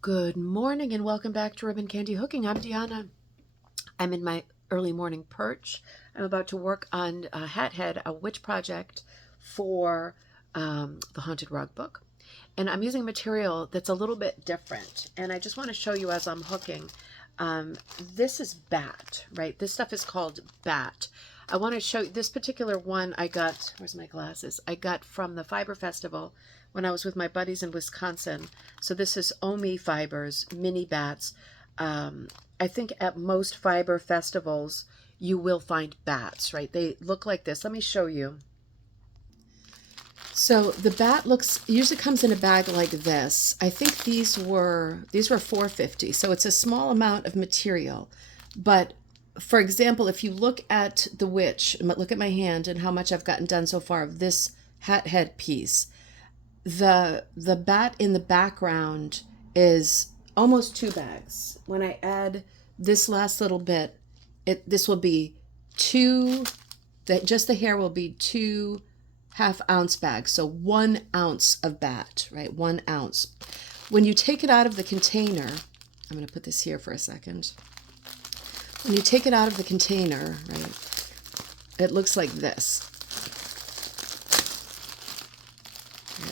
Good morning and welcome back to Ribbon Candy Hooking. I'm Deanna. I'm in my early morning perch. I'm about to work on Hat Head, a witch project for the Haunted Rug book. And I'm using material that's a little bit different. And I just want to show you as I'm hooking. This is Batt, right? This stuff is called Batt. I want to show you this particular one I got, where's my glasses? I got from the Fiber Festival when I was with my buddies in Wisconsin. So this is Omi Fibers, mini bats. I think at most fiber festivals, you will find bats, right? They look like this. Let me show you. So the bat usually comes in a bag like this. I think these were $4.50. So it's a small amount of material. But for example, if you look at the witch, look at my hand and how much I've gotten done so far of this hat head piece. The bat in the background is almost 2 bags. When I add this last little bit, this will be just the hair will be 2 half-ounce bags, so 1 ounce of bat, right? 1 ounce. When you take it out of the container, I'm going to put this here for a second. When you take it out of the container, right, it looks like this.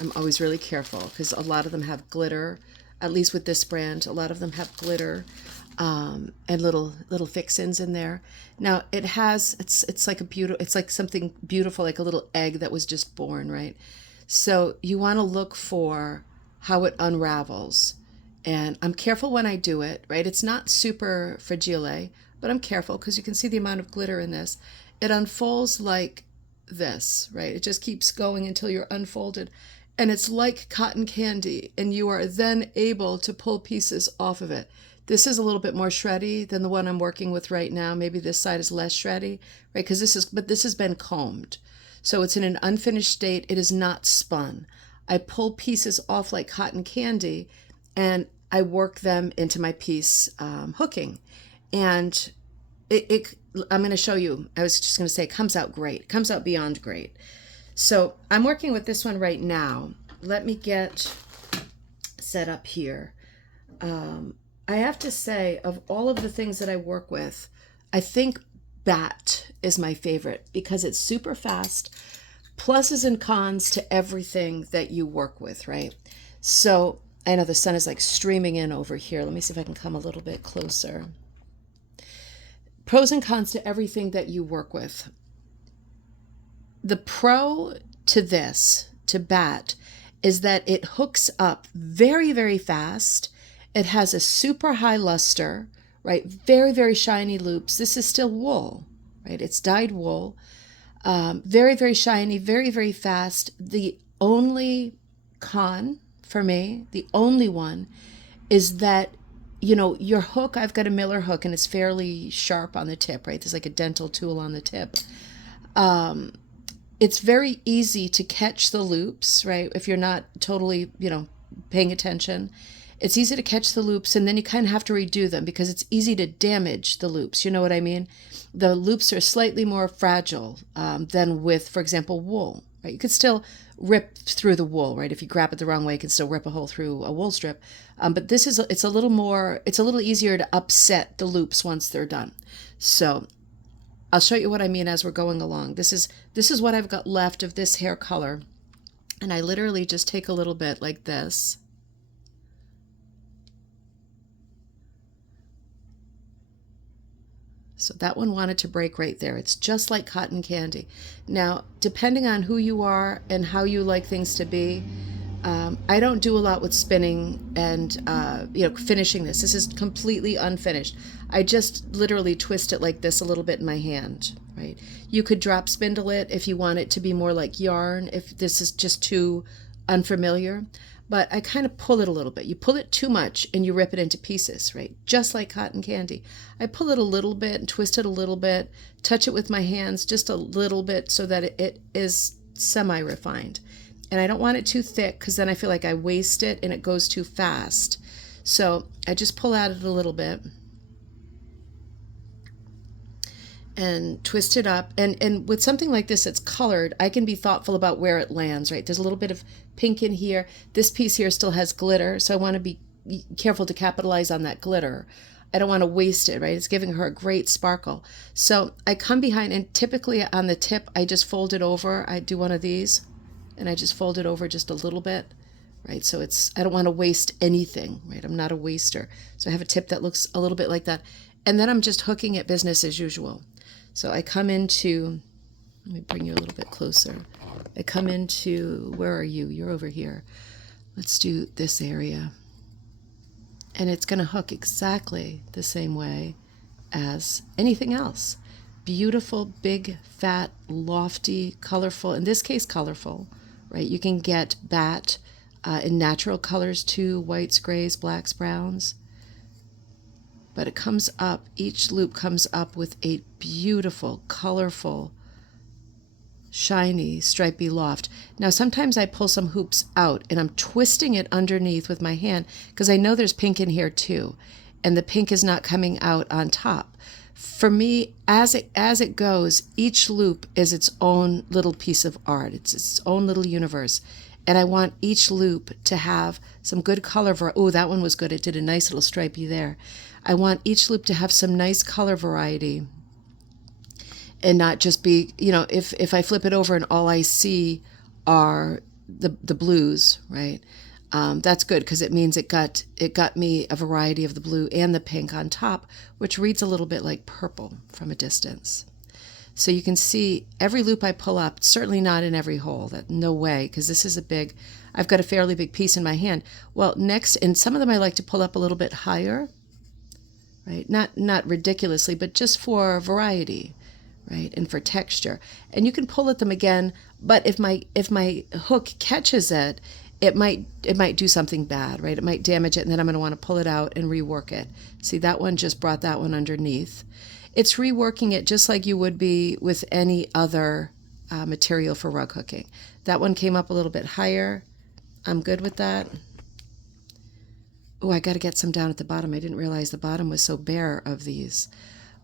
I'm always really careful because a lot of them have glitter. At least with this brand, a lot of them have glitter and little fixins in there. Now it's like it's like something beautiful, like a little egg that was just born, right? So you want to look for how it unravels, and I'm careful when I do it, right? It's not super fragile, but I'm careful because you can see the amount of glitter in this. It unfolds like this, right? It just keeps going until you're unfolded. And it's like cotton candy, and you are then able to pull pieces off of it. This is a little bit more shreddy than the one I'm working with right now. Maybe this side is less shreddy, right? Because this has been combed. So it's in an unfinished state. It is not spun. I pull pieces off like cotton candy, and I work them into my piece hooking. And I'm going to show you, I was just going to say, it comes out great. It comes out beyond great. So I'm working with this one right now. Let me get set up here. I have to say, of all of the things that I work with, I think Batt is my favorite because it's super fast, pluses and cons to everything that you work with, right? So I know the sun is like streaming in over here. Let me see if I can come a little bit closer. Pros and cons to everything that you work with. The pro to this, to Batt, is that it hooks up very, very fast. It has a super high luster, right? Very, very shiny loops. This is still wool, right? It's dyed wool. Very, very shiny, very, very fast. The only con for me, the only one, is that, you know, your hook, I've got a Miller hook and it's fairly sharp on the tip, right? There's like a dental tool on the tip. It's very easy to catch the loops, right? If you're not totally, paying attention. It's easy to catch the loops, and then you kind of have to redo them because it's easy to damage the loops. You know what I mean? The loops are slightly more fragile than with, for example, wool, right? You could still rip through the wool, right? If you grab it the wrong way, you can still rip a hole through a wool strip. But it's a little easier to upset the loops once they're done. So I'll show you what I mean as we're going along. This is what I've got left of this hair color. And I literally just take a little bit like this. So that one wanted to break right there. It's just like cotton candy. Now, depending on who you are and how you like things to be, I don't do a lot with spinning and finishing this. This is completely unfinished. I just literally twist it like this a little bit in my hand, right? You could drop spindle it if you want it to be more like yarn, if this is just too unfamiliar. But I kind of pull it a little bit. You pull it too much and you rip it into pieces, right? Just like cotton candy. I pull it a little bit and twist it a little bit, touch it with my hands just a little bit so that it is semi-refined. And I don't want it too thick because then I feel like I waste it and it goes too fast. So I just pull at it a little bit and twist it up. And with something like this that's colored, I can be thoughtful about where it lands, right? There's a little bit of pink in here. This piece here still has glitter, so I want to be careful to capitalize on that glitter. I don't want to waste it, right? It's giving her a great sparkle. So I come behind, and typically on the tip, I just fold it over. I do one of these, and I just fold it over just a little bit, right? So I don't want to waste anything, right? I'm not a waster. So I have a tip that looks a little bit like that. And then I'm just hooking it business as usual. So I come into, let me bring you a little bit closer. I come into, where are you? You're over here. Let's do this area. And it's going to hook exactly the same way as anything else. Beautiful, big, fat, lofty, colorful, in this case colorful, right? You can get batt in natural colors too, whites, grays, blacks, browns. But it comes up, each loop comes up with a beautiful, colorful, shiny, stripy loft. Now, sometimes I pull some hoops out and I'm twisting it underneath with my hand because I know there's pink in here too, and the pink is not coming out on top. For me, as it goes, each loop is its own little piece of art. It's its own little universe. And I want each loop to have some good color. Oh, that one was good. It did a nice little stripey there. I want each loop to have some nice color variety, and not just be, if I flip it over and all I see are the blues, right? That's good because it means it got me a variety of the blue and the pink on top, which reads a little bit like purple from a distance. So you can see every loop I pull up, certainly not in every hole, no way, because this is I've got a fairly big piece in my hand. Well, next, and some of them I like to pull up a little bit higher, right? Not ridiculously, but just for variety, right? And for texture. And you can pull at them again, but if my hook catches it, it might do something bad, right? It might damage it, and then I'm going to want to pull it out and rework it. See, that one just brought that one underneath. It's reworking it just like you would be with any other material for rug hooking. That one came up a little bit higher. I'm good with that. Oh, I got to get some down at the bottom. I didn't realize the bottom was so bare of these.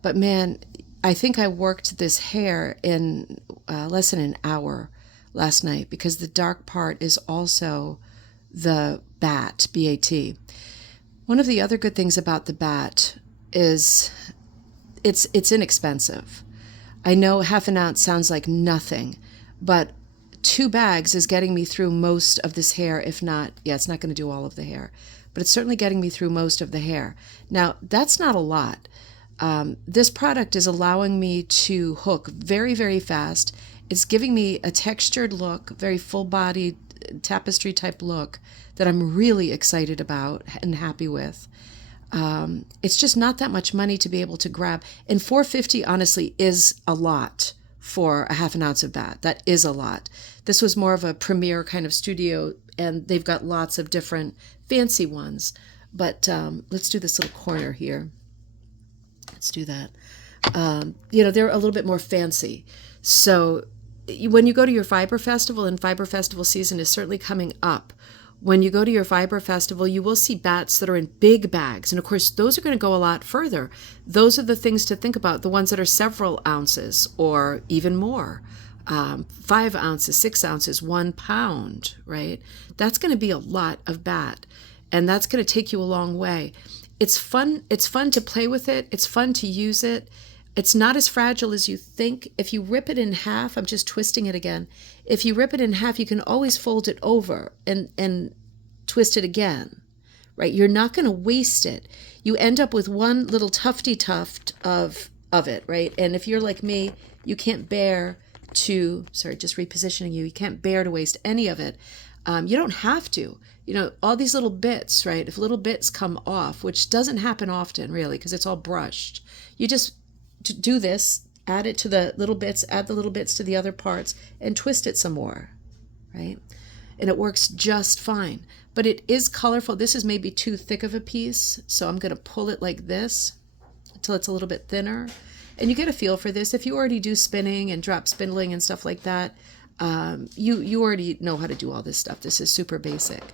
But man, I think I worked this hair in less than an hour last night because the dark part is also the batt, B-A-T. One of the other good things about the batt is it's inexpensive. I know half an ounce sounds like nothing, but 2 bags is getting me through most of this hair, if not, it's not going to do all of the hair, but it's certainly getting me through most of the hair. Now, that's not a lot. This product is allowing me to hook very, very fast. It's giving me a textured look, very full-bodied tapestry type look that I'm really excited about and happy with. It's just not that much money to be able to grab. And $4.50 honestly is a lot for a half an ounce of batt. That is a lot. This was more of a premier kind of studio, and they've got lots of different fancy ones. But let's do this little corner here. Let's do that. They're a little bit more fancy. So when you go to your Fiber Festival, and Fiber Festival season is certainly coming up, when you go to your Fiber Festival, you will see batts that are in big bags. And of course, those are going to go a lot further. Those are the things to think about, the ones that are several ounces or even more. 5 ounces, 6 ounces, 1 pound, right? That's going to be a lot of batt. And that's going to take you a long way. It's fun. It's fun to play with it. It's fun to use it. It's not as fragile as you think. If you rip it in half, I'm just twisting it again. If you rip it in half, you can always fold it over and twist it again, right? You're not going to waste it. You end up with one little tufty tuft of it, right? And if you're like me, you can't bear to, just repositioning you can't bear to waste any of it. You don't have to. All these little bits, right? If little bits come off, which doesn't happen often really because it's all brushed, you just do this, add it to the little bits, add the little bits to the other parts, and twist it some more, right? And it works just fine. But it is colorful. This is maybe too thick of a piece, so I'm going to pull it like this until it's a little bit thinner. And you get a feel for this. If you already do spinning and drop spindling and stuff like that, you already know how to do all this stuff. This is super basic.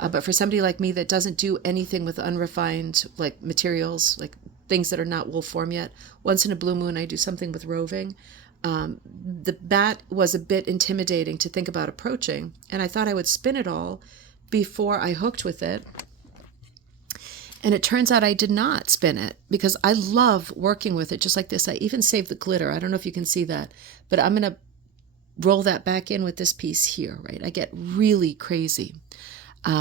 But for somebody like me that doesn't do anything with unrefined like materials, like things that are not wool form yet, once in a blue moon I do something with roving. The batt was a bit intimidating to think about approaching, and I thought I would spin it all before I hooked with it. And it turns out I did not spin it because I love working with it just like this. I even saved the glitter. I don't know if you can see that, but I'm going to roll that back in with this piece here, right? I get really crazy.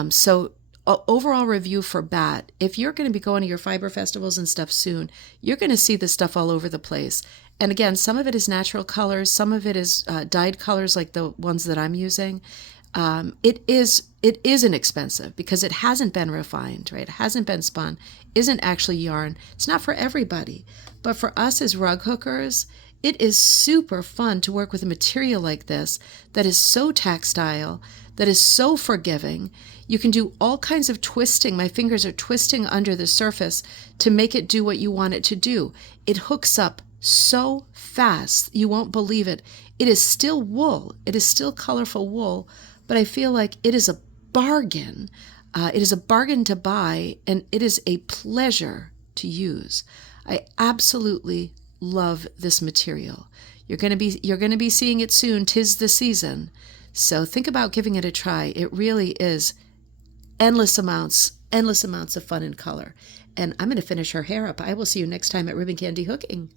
So overall review for Batt, if you're going to be going to your fiber festivals and stuff soon, you're going to see this stuff all over the place. And again, some of it is natural colors, some of it is dyed colors like the ones that I'm using. It is inexpensive because it hasn't been refined, right? It hasn't been spun, isn't actually yarn. It's not for everybody. But for us as rug hookers, it is super fun to work with a material like this that is so tactile, that is so forgiving. You can do all kinds of twisting. My fingers are twisting under the surface to make it do what you want it to do. It hooks up so fast, you won't believe it. It is still wool. It is still colorful wool, but I feel like it is a bargain. It is a bargain to buy, and it is a pleasure to use. I absolutely love this material. You're going to be seeing it soon. 'Tis the season. So think about giving it a try. It really is endless amounts of fun and color. And I'm going to finish her hair up. I will see you next time at Ribbon Candy Hooking.